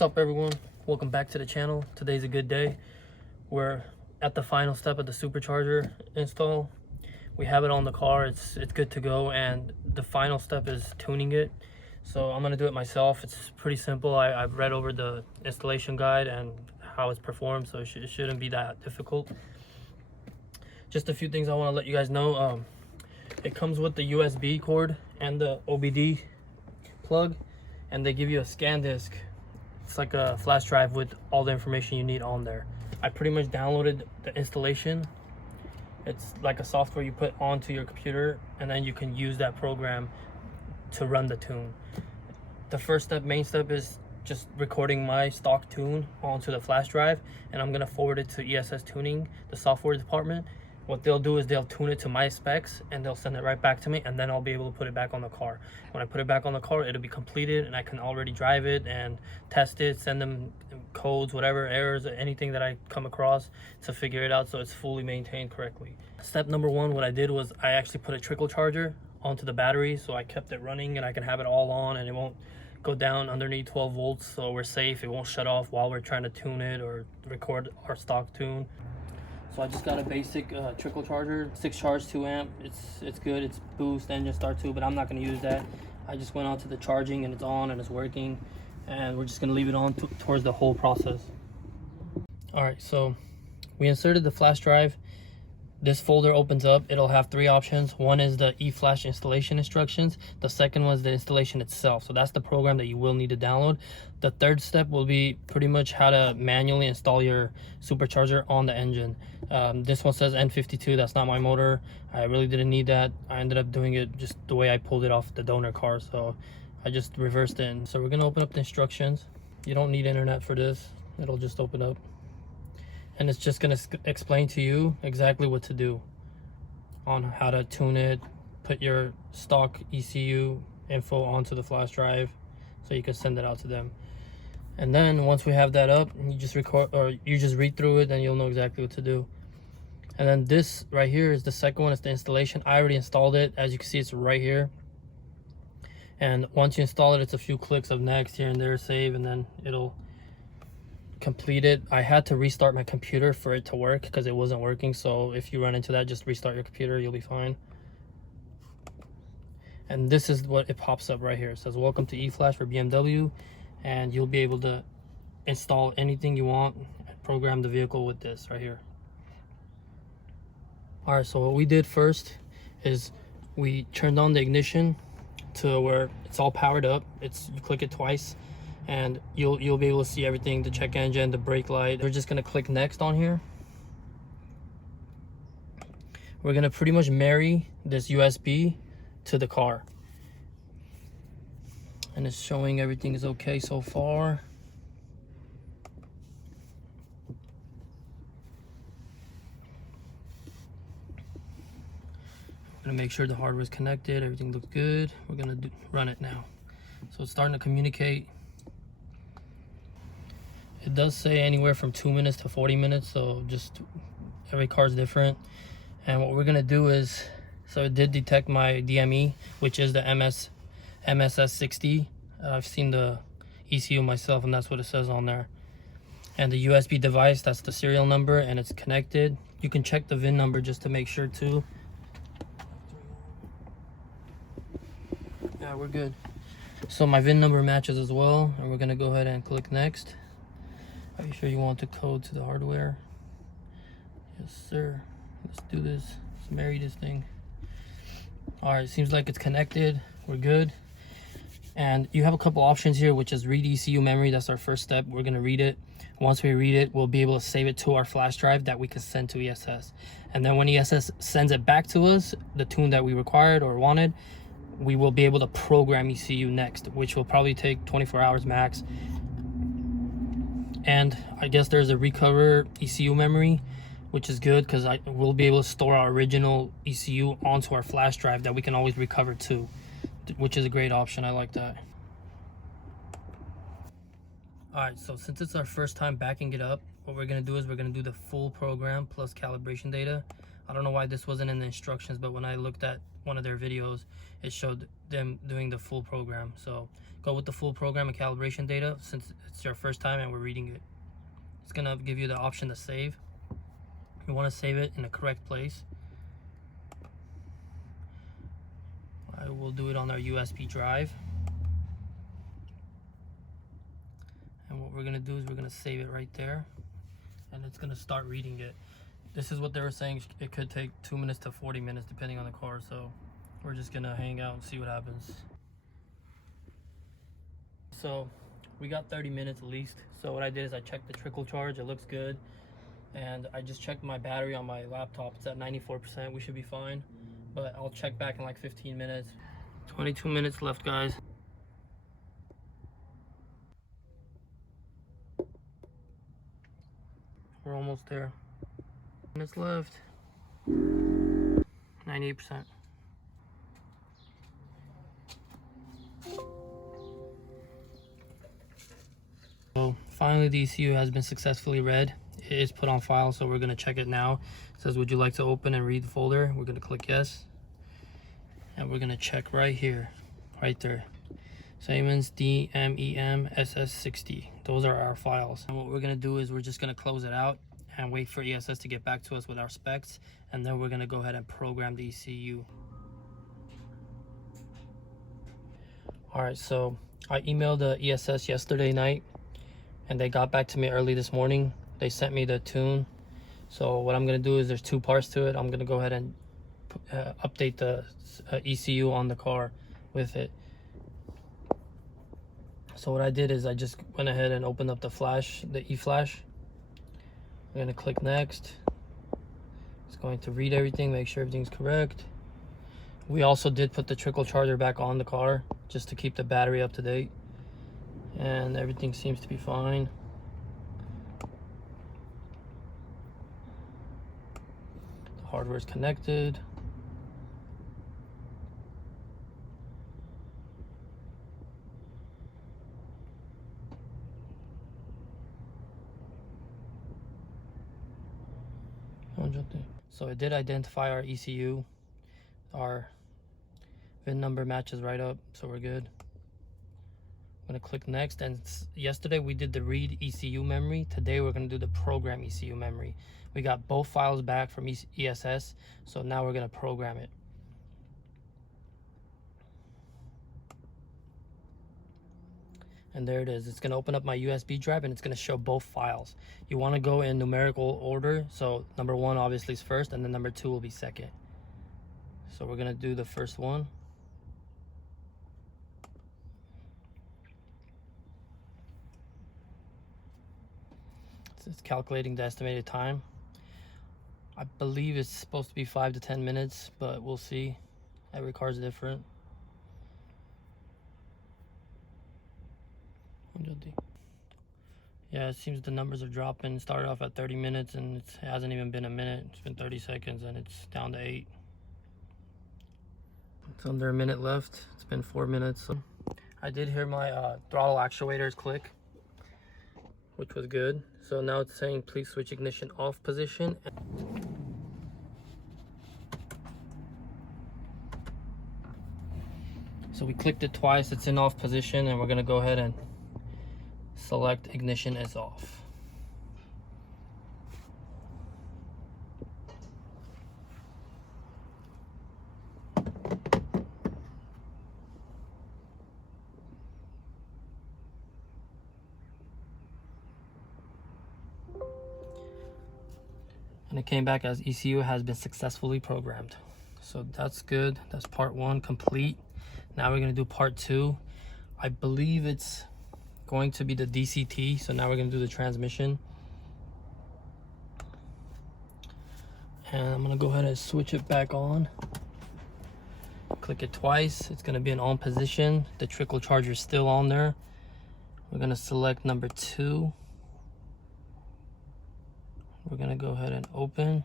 What's up, everyone? Welcome back to the channel. Today's a good day. We're at the final step of the supercharger install. We have it on the car. It's good to go, and the final step is tuning it. So I'm gonna do it myself. It's pretty simple. I've read over the installation guide and how it's performed, so it shouldn't be that difficult. Just a few things I want to let you guys know. It comes with the USB cord and the OBD plug, and they give you a scan disk. It's like a flash drive with all the information you need on there. I pretty much downloaded the installation. It's like a software you put onto your computer, and then you can use that program to run the tune. The first step, main step, is just recording my stock tune onto the flash drive, and I'm gonna forward it to ESSTUNING, the software department. What they'll do is they'll tune it to my specs, and they'll send it right back to me, and then I'll be able to put it back on the car. When I put it back on the car, it'll be completed, and I can already drive it and test it, send them codes, whatever errors, anything that I come across, to figure it out so it's fully maintained correctly. Step number one, what I did was I actually put a trickle charger onto the battery, so I kept it running and I can have it all on, and it won't go down underneath 12 volts, so we're safe. It won't shut off while we're trying to tune it or record our stock tune. So I just got a basic trickle charger, 6 charge, 2 amp. It's good. It's boost, engine start too, but I'm not going to use that. I just went on to the charging, and it's on and it's working, and we're just going to leave it on towards the whole process. All right, so we inserted the flash drive. This folder opens up. It'll have 3 options. One is the Eflash installation instructions. The second one is the installation itself. So that's the program that you will need to download. The third step will be pretty much how to manually install your supercharger on the engine. This one says N52. That's not my motor. I really didn't need that. I ended up doing it just the way I pulled it off the donor car. So I just reversed it in. So we're going to open up the instructions. You don't need internet for this. It'll just open up. And it's just going to explain to you exactly what to do on how to tune it, put your stock ECU info onto the flash drive so you can send it out to them. And then once we have that up, you just record, or you just read through it, and you'll know exactly what to do. And then this right here is the second one. It's the installation. I already installed it. As you can see, it's right here. And once you install it, it's a few clicks of next here and there, save, and then it'll completed. I had to restart my computer for it to work because it wasn't working. So if you run into that, just restart your computer, you'll be fine. And this is what it pops up right here. It says welcome to Eflash for BMW, and you'll be able to install anything you want and program the vehicle with this right here. All right, so what we did first is we turned on the ignition to where it's all powered up. You click it twice, and you'll be able to see everything, the check engine, the brake light. We're just gonna click next on here. We're gonna pretty much marry this USB to the car, and it's showing everything is okay so far. I'm gonna make sure the hardware is connected, everything looks good. We're gonna run it now. So it's starting to communicate. It does say anywhere from 2 minutes to 40 minutes, so just every car is different. And what we're gonna do is, so it did detect my DME, which is the MSS60. I've seen the ECU myself, and that's what it says on there. And the USB device, that's the serial number, and it's connected. You can check the VIN number just to make sure too. Yeah, we're good. So my VIN number matches as well, and we're gonna go ahead and click next. Are you sure you want the code to the hardware? Yes, sir. Let's do this. Let's marry this thing. All right, seems like it's connected. We're good. And you have a couple options here, which is read ECU memory. That's our first step. We're gonna read it. Once we read it, we'll be able to save it to our flash drive that we can send to ESS. And then when ESS sends it back to us, the tune that we required or wanted, we will be able to program ECU next, which will probably take 24 hours max. And I guess there's a recover ECU memory, which is good because we'll be able to store our original ECU onto our flash drive that we can always recover to, which is a great option. I like that. All right, so since it's our first time backing it up, what we're gonna do is we're gonna do the full program plus calibration data. I don't know why this wasn't in the instructions, but when I looked at one of their videos, it showed them doing the full program. So go with the full program and calibration data since it's your first time and we're reading it. It's gonna give you the option to save. You want to save it in the correct place. I will do it on our USB drive. And what we're gonna do is we're gonna save it right there, and it's gonna start reading it. This is what they were saying. It could take 2 minutes to 40 minutes depending on the car. So we're just gonna hang out and see what happens. So we got 30 minutes at least. So what I did is I checked the trickle charge. It looks good. And I just checked my battery on my laptop. It's at 94%. We should be fine. But I'll check back in like 15 minutes. 22 minutes left, guys. We're almost there. Minutes left. 98%. So finally the ECU has been successfully read. It is put on file, so we're going to check it now. It says, would you like to open and read the folder? We're going to click yes. And we're going to check right here, right there. Siemens DMEM SS60. Those are our files. And what we're going to do is we're just going to close it out and wait for ESS to get back to us with our specs. And then we're going to go ahead and program the ECU. All right, so I emailed the ESS yesterday night and they got back to me early this morning. They sent me the tune. So what I'm going to do is there's 2 parts to it. I'm going to go ahead and update the ECU on the car with it. So what I did is I just went ahead and opened up the Flash, the Eflash. I'm going to click next. It's going to read everything, make sure everything's correct. We also did put the trickle charger back on the car just to keep the battery up to date. And everything seems to be fine. The hardware is connected. So it did identify our ECU. Our VIN number matches right up, so we're good. I'm gonna click next, and yesterday we did the read ECU memory. Today we're gonna do the program ECU memory. We got both files back from ESS, so now we're gonna program it. And there it is. It's going to open up my USB drive and it's going to show both files. You want to go in numerical order. So number 1 obviously is first, and then number 2 will be second. So we're going to do the first one. It's calculating the estimated time. I believe it's supposed to be 5 to 10 minutes, but we'll see. Every car is different. Yeah, it seems the numbers are dropping. It started off at 30 minutes and it hasn't even been a minute. It's been 30 seconds and it's down to 8. It's under a minute left. It's been 4 minutes. So I did hear my throttle actuators click, which was good. So now it's saying please switch ignition off position. So we clicked it twice. It's in off position, and we're gonna go ahead and select ignition is off. And it came back as ECU has been successfully programmed. So that's good. That's part 1 complete. Now we're gonna do part 2. I believe it's going to be the DCT. So now we're gonna do the transmission. And I'm gonna go ahead and switch it back on. Click it twice. It's gonna be in on position. The trickle charger is still on there. We're gonna select number 2. We're gonna go ahead and open.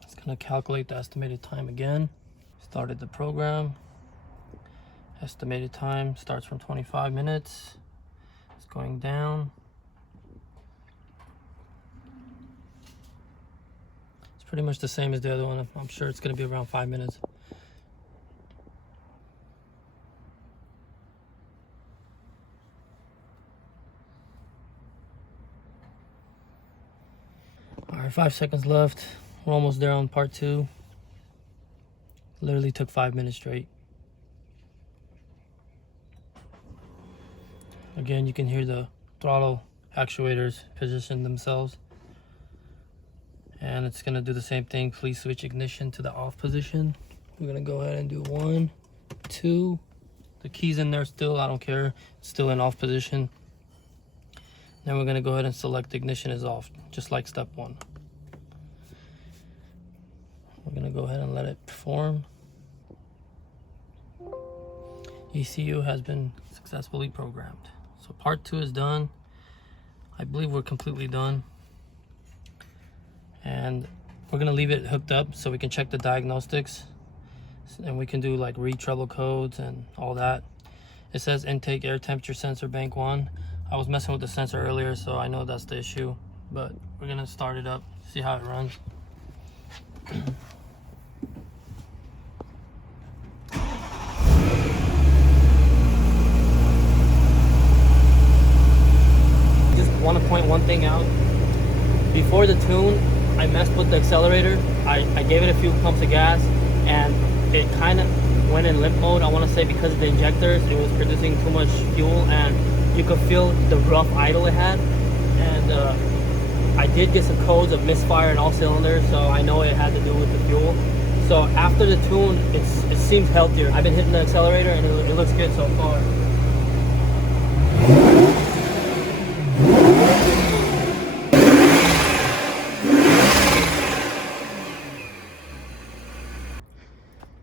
It's gonna calculate the estimated time again. Started the program. Estimated time starts from 25 minutes. It's going down. It's pretty much the same as the other one. I'm sure it's going to be around 5 minutes. All right, 5 seconds left. We're almost there on part 2. Literally took 5 minutes straight. Again, you can hear the throttle actuators position themselves. And it's gonna do the same thing. Please switch ignition to the off position. We're gonna go ahead and do 1, 2. The key's in there still, I don't care. It's still in off position. Then we're gonna go ahead and select ignition is off, just like step 1. We're gonna go ahead and let it perform. ECU has been successfully programmed. So part 2 is done. I believe we're completely done. And we're gonna leave it hooked up so we can check the diagnostics. And we can do like read trouble codes and all that. It says intake air temperature sensor bank 1. I was messing with the sensor earlier, so I know that's the issue. But we're gonna start it up, see how it runs. Want to point one thing out. Before the tune, I messed with the accelerator. I gave it a few pumps of gas and it kind of went in limp mode. I want to say because of the injectors, it was producing too much fuel and you could feel the rough idle it had. And I did get some codes of misfire in all cylinders, so I know it had to do with the fuel. So after the tune, it seems healthier. I've been hitting the accelerator and it looks good so far.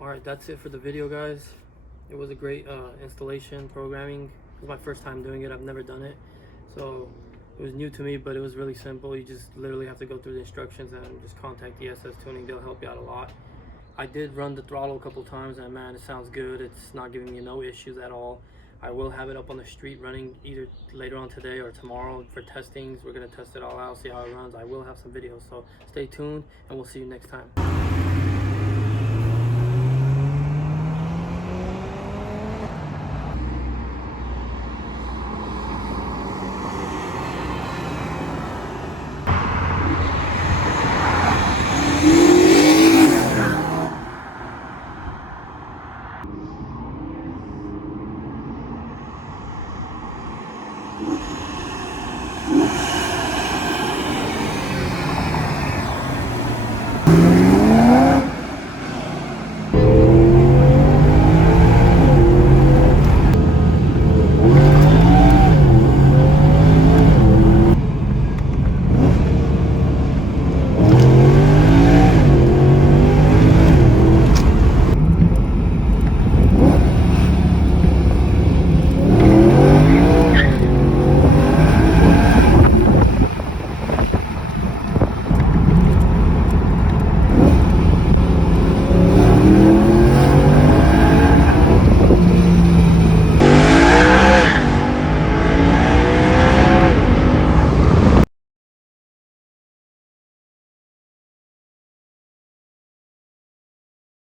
Alright, that's it for the video, guys. It was a great installation, programming. It was my first time doing it. I've never done it. So it was new to me, but it was really simple. You just literally have to go through the instructions and just contact ESSTUNING. They'll help you out a lot. I did run the throttle a couple times and man, it sounds good. It's not giving me no issues at all. I will have it up on the street running either later on today or tomorrow for testings. We're going to test it all out, see how it runs. I will have some videos, so stay tuned and we'll see you next time. You